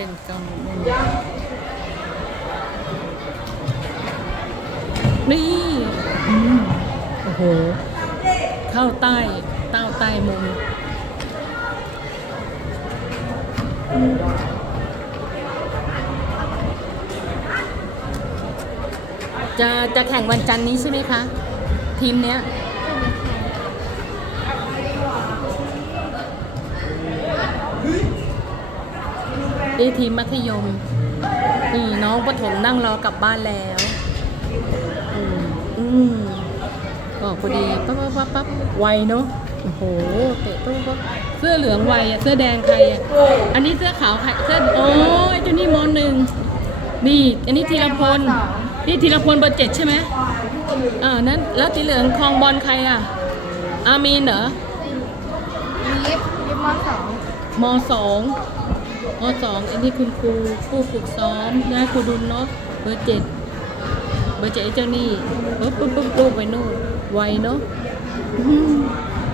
เล่นกล้องนู่นนี่โอ้โห เข้าใต้เต้าใต้มุมจะจะแข่งวันจันนี้ใช่ไหมคะ ทีมเนี้ย นี่ทีมมัธยม นี่น้องประถมนั่งรอกลับบ้านแล้ว อืมอืมก็พอดีปั๊บปั๊บปั๊บปั๊บไวเนาะ โอ้โห เตะปั๊บปั๊บปั๊บเสื้อเหลืองไวอะเสื้อแดงใครอะอันนี้เสื้อขาวใคร เสื้อ โอ้ยเจ้านี่มอหนึ่ง นี่ อันนี้ธีรพล นี่ธีรพลเบอร์เจ็ดใช่ไหมอ่านั้น แล้วสีเหลืองคลองบอลใครอะอามีนเหรอลิฟต์ลิฟต์มสองมสอง มสองอันนี้คุณครูผู้ฝึกซ้อมนะครูดุลเนาะเบอร์เจ็ดเบอร์เจ็ดเจ้านี่ปุ๊บปุ๊บปุ๊บปุ๊บไปโน่นไวเนาะ